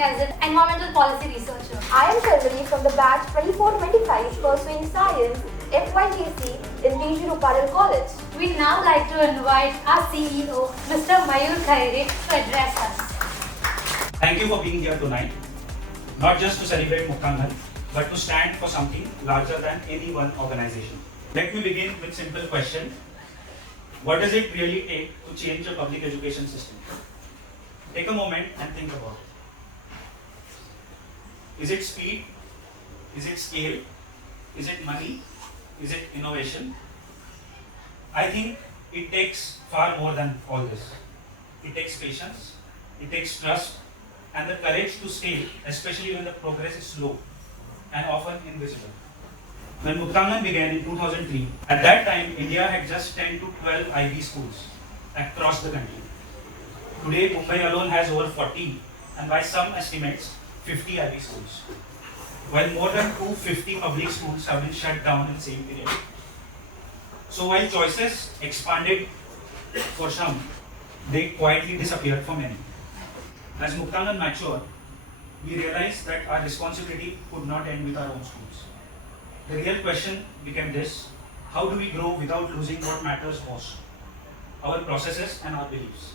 working as an environmental policy researcher. I am Sharmini from the batch 24-25 pursuing science FYTC in DG Ruparel College. We now like to invite our CEO, Mr. Mayur Khaire, to address us. Thank you for being here tonight, not just to celebrate Muktangan, but to stand for something larger than any one organization. Let me begin with a simple question. What does it really take to change a public education system? Take a moment and think about it. Is it speed? Is it scale? Is it money? Is it innovation? I think it takes far more than all this. It takes patience, it takes trust, and the courage to scale, especially when the progress is slow and often invisible. When Muktangan began in 2003, at that time India had just 10 to 12 IB schools across the country. Today Mumbai alone has over 40 and by some estimates 50 IB schools, while more than 250 public schools have been shut down in the same period. So while choices expanded for some, they quietly disappeared for many. As Muktangan matured, we realized that our responsibility could not end with our own schools. The real question became this: how do we grow without losing what matters most? Our processes and our beliefs.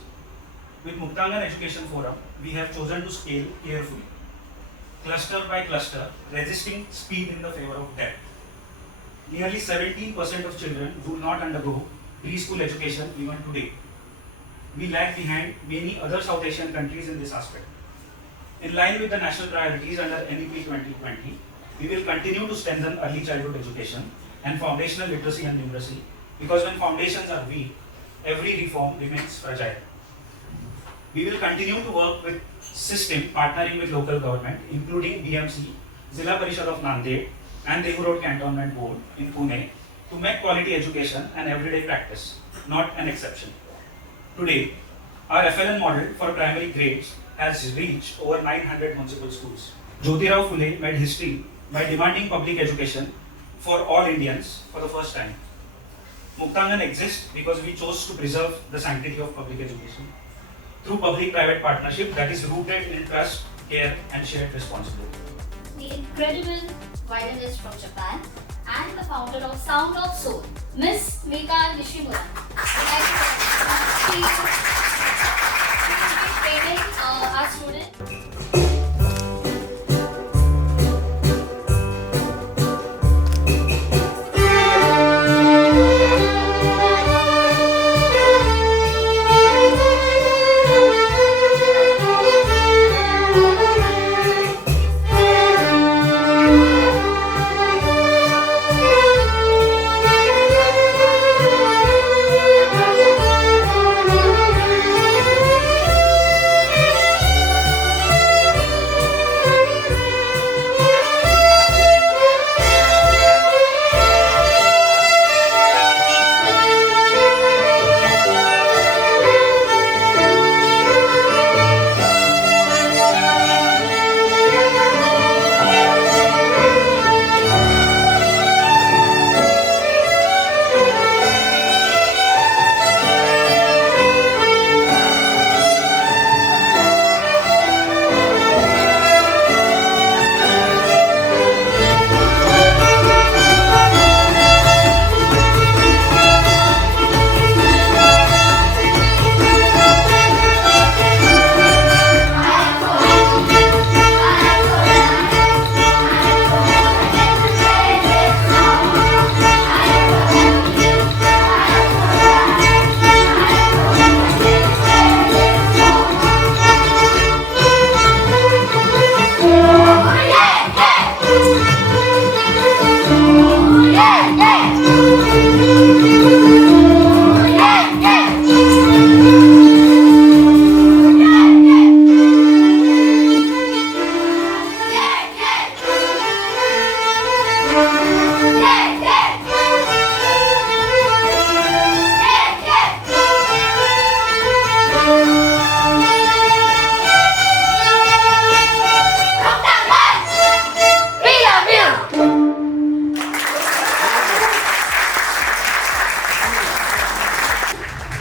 With Muktangan Education Forum, we have chosen to scale carefully, cluster by cluster, resisting speed in the favor of depth. Nearly 17% of children do not undergo preschool education even today. We lag behind many other South Asian countries in this aspect. In line with the national priorities under NEP 2020, we will continue to strengthen early childhood education and foundational literacy and numeracy, because when foundations are weak, every reform remains fragile. We will continue to work with system partnering with local government, including BMC, Zilla Parishad of Nanded, and Dehu Road Cantonment Board in Pune, to make quality education an everyday practice, not an exception. Today, our FLN model for primary grades has reached over 900 municipal schools. Jyotirao Phule made history by demanding public education for all Indians for the first time. Muktangan exists because we chose to preserve the sanctity of public education through public-private partnership that is rooted in trust, care, and shared responsibility. The incredible violinist from Japan and the founder of Sound of Soul, Miss Mika Yishimora. She will be training our students.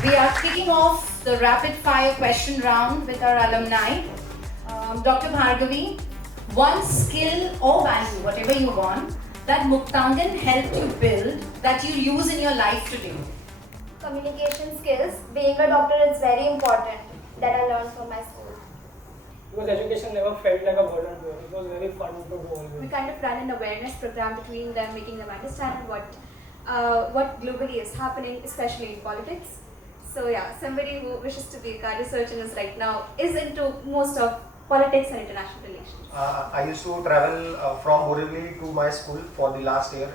We are kicking off the rapid fire question round with our alumni. Dr. Bhargavi, one skill or value, whatever you want, that Muktangan helped you build that you use in your life today? Communication skills. Being a doctor is very important that I learned from my school. Because education never felt like a burden to us. It was very fun to go always. We kind of ran an awareness program between them, making them understand what globally is happening, especially in politics. So yeah, somebody who wishes to be a cardio surgeon is right now is into most of politics and international relations. I used to travel from Borivali to my school for the last year,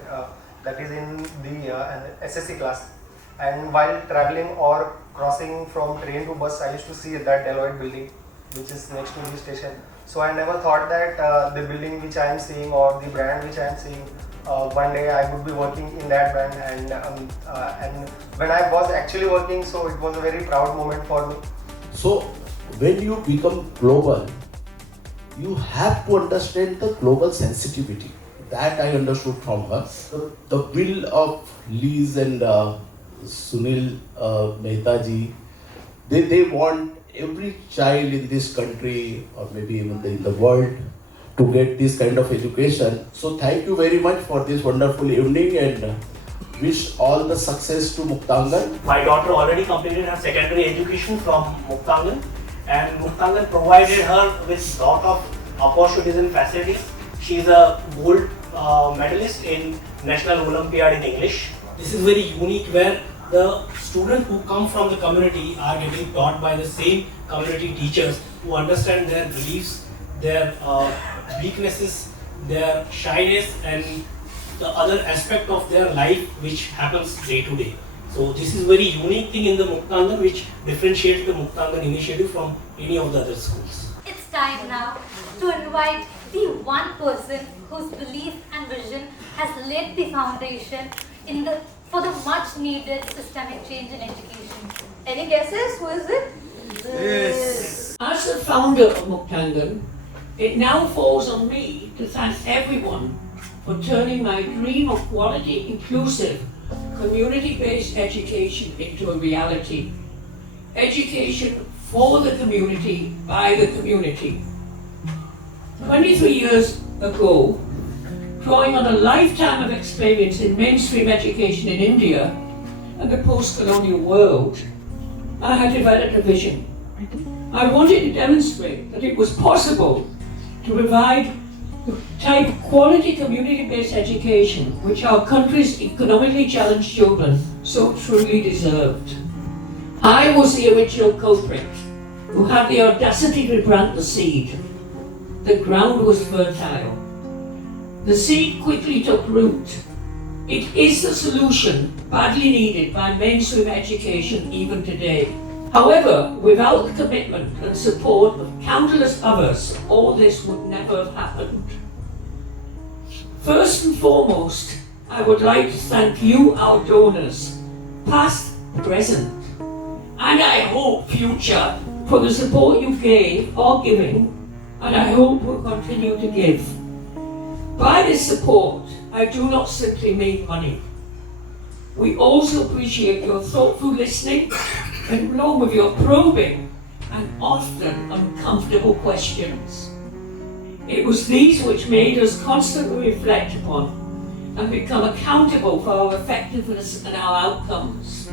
that is in the SSC class. And while traveling or crossing from train to bus, I used to see that Deloitte building, which is next to the station. So I never thought that the building which I am seeing or the brand which I am seeing, one day I would be working in that brand. And when I was actually working, so it was a very proud moment for me. So when you become global, you have to understand the global sensitivity. That I understood from her. The will of Liz and Sunil Mehta ji, they want every child in this country or maybe even in the world to get this kind of education. So thank you very much for this wonderful evening and wish all the success to Muktangan. My daughter already completed her secondary education from Muktangan, and Muktangan provided her with lot of opportunities and facilities. She is a gold medalist in National Olympiad in English. This is very unique where the students who come from the community are getting taught by the same community teachers who understand their beliefs, their weaknesses, their shyness and the other aspect of their life which happens day to day. So this is very unique thing in the Muktangan which differentiates the Muktangan initiative from any of the other schools. It's time now to invite the one person whose belief and vision has laid the foundation for the much needed systemic change in education. Any guesses? Who is it? Yes. As the founder of Muktangan, it now falls on me to thank everyone for turning my dream of quality, inclusive, community-based education into a reality. Education for the community, by the community. 23 years ago, drawing on a lifetime of experience in mainstream education in India and the post-colonial world, I had developed a vision. I wanted to demonstrate that it was possible to provide the type of quality community-based education which our country's economically challenged children so truly deserved. I was the original culprit who had the audacity to plant the seed. The ground was fertile. The seed quickly took root. It is the solution badly needed by mainstream education even today. However, without the commitment and support of countless others, all this would never have happened. First and foremost, I would like to thank you, our donors, past, present, and I hope future, for the support you gave or giving, and I hope will continue to give. By this support, I do not simply make money. We also appreciate your thoughtful listening and along with your probing and often uncomfortable questions. It was these which made us constantly reflect upon and become accountable for our effectiveness and our outcomes.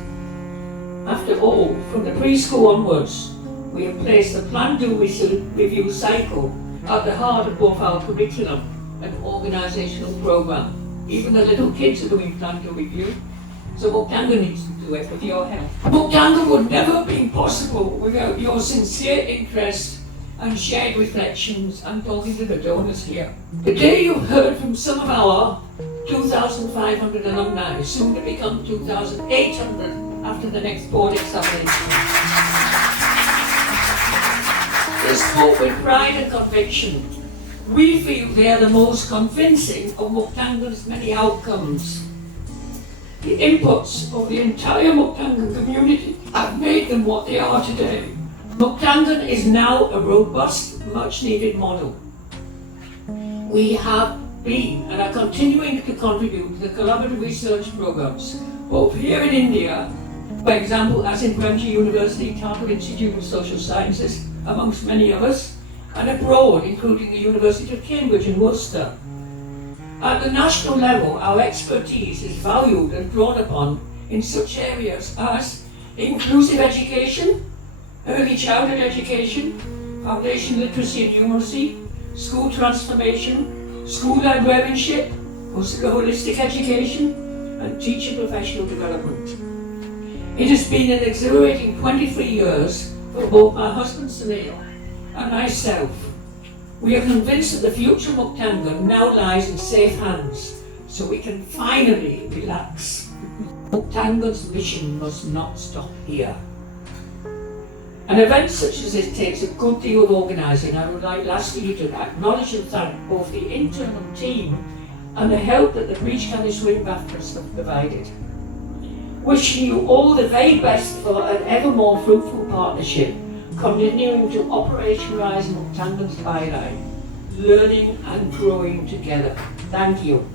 After all, from the preschool onwards, we have placed the Plan Do Review cycle at the heart of both our curriculum and organisational programme. Even the little kids are doing Plan Do Review, so Muktangan needs to do it with your help. Muktangan would never have been possible without your sincere interest and shared reflections and talking to the donors here. Today you've heard from some of our 2,500 alumni, soon to become 2,800 after the next board examination. They spoke with pride and conviction. We feel they are the most convincing of Muktangan's many outcomes. The inputs of the entire Muktangan community have made them what they are today. Muktangan is now a robust, much-needed model. We have been and are continuing to contribute to the collaborative research programs, both here in India, for example, as in Premji University, Tata Institute of Social Sciences, amongst many others, and abroad, including the University of Cambridge and Worcester. At the national level, our expertise is valued and drawn upon in such areas as inclusive education, early childhood education, foundation literacy and numeracy, school transformation, school librarianship, holistic education, and teacher professional development. It has been an exhilarating 23 years for both my husband Sunil and myself. We are convinced that the future of Muktangan now lies in safe hands, so we can finally relax. Muktangan's mission must not stop here. An event such as this takes a good deal of organising. I would like lastly to acknowledge and thank both the internal team and the help that the Breach County Swing Bathrooms have provided. Wishing you all the very best for an ever more fruitful partnership, continuing to operationalise Muktangan's byline, learning and growing together. Thank you.